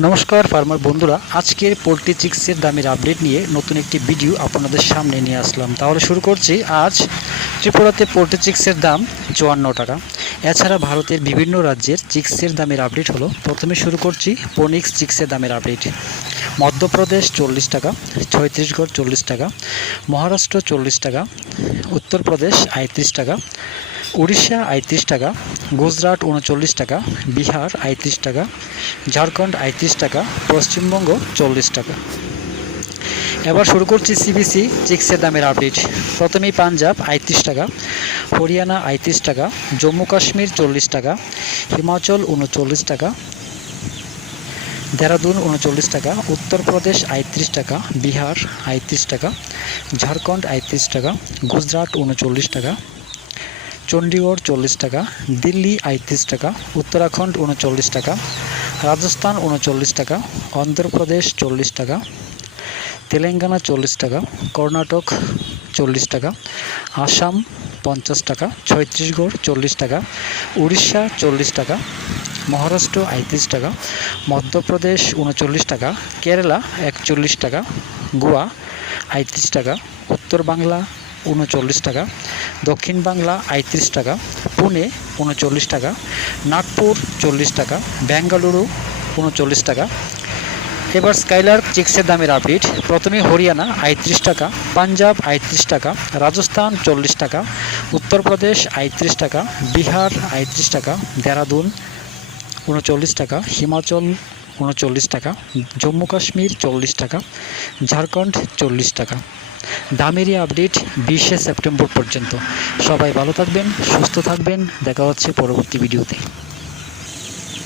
নমস্কার ফার্মার বন্ধুরা, আজকের পোলট্রি চিক্সের দামের আপডেট নিয়ে নতুন একটি ভিডিও আপনাদের সামনে নিয়ে আসলাম। তাহলে শুরু করছি। আজ ত্রিপুরাতে পোলট্রি চিক্সের দাম 54 টাকা। এছাড়া ভারতের বিভিন্ন রাজ্যের চিক্সের দামের আপডেট হলো। প্রথমে শুরু করছি পোনিক্স চিক্সের দামের আপডেট। মধ্যপ্রদেশ 40 টাকা, ছত্তিশগড় 40 টাকা, মহারাষ্ট্র 40 টাকা, উত্তরপ্রদেশ 38 টাকা, উড়িষ্যা 38 টাকা, গুজরাট 39 টাকা, বিহার 38 টাকা, ঝাড়খণ্ড 38 টাকা, পশ্চিমবঙ্গ 40 টাকা। এবার শুরু করছি সিবিসি চিক্সের দামের আপডেট। প্রথমেই পাঞ্জাব 38 টাকা, হরিয়ানা 38 টাকা, জম্মু কাশ্মীর 40 টাকা, হিমাচল 39 টাকা, দেরাদুন 39 টাকা, উত্তরপ্রদেশ 38 টাকা, বিহার 38 টাকা, ঝাড়খণ্ড 38 টাকা, গুজরাট 39 টাকা, চণ্ডীগড় 40 টাকা, দিল্লি 38 টাকা, উত্তরাখণ্ড 39 টাকা, রাজস্থান 39 টাকা, অন্ধ্রপ্রদেশ 40 টাকা, তেলেঙ্গানা 40 টাকা, কর্ণাটক 40 টাকা, আসাম 50 টাকা, ছত্তিশগড় 40 টাকা, উড়িষ্যা 40 টাকা, মহারাষ্ট্র 38 টাকা, মধ্যপ্রদেশ 39 টাকা, কেরালা 41 টাকা, গোয়া 38 টাকা, উত্তর বাংলা 39 টাকা, দক্ষিণ বাংলা 38 টাকা, পুনে 39 টাকা, নাগপুর 40 টাকা, বেঙ্গালুরু 39 টাকা। এবার স্কাইলার্ক চিক্সের দামের আপডেট। প্রথমে হরিয়ানা 38 টাকা, পাঞ্জাব 38 টাকা, রাজস্থান 40 টাকা, উত্তরপ্রদেশ 38 টাকা, বিহার 38 টাকা, দেরাদুন 39 টাকা, হিমাচল 39 টাকা, জম্মু কাশ্মীর 40 টাকা, ঝাড়খণ্ড 40 টাকা। দামেরই আপডেট 20শে সেপ্টেম্বর পর্যন্ত। সবাই ভালো থাকবেন, সুস্থ থাকবেন। দেখা হচ্ছে পরবর্তী ভিডিওতে।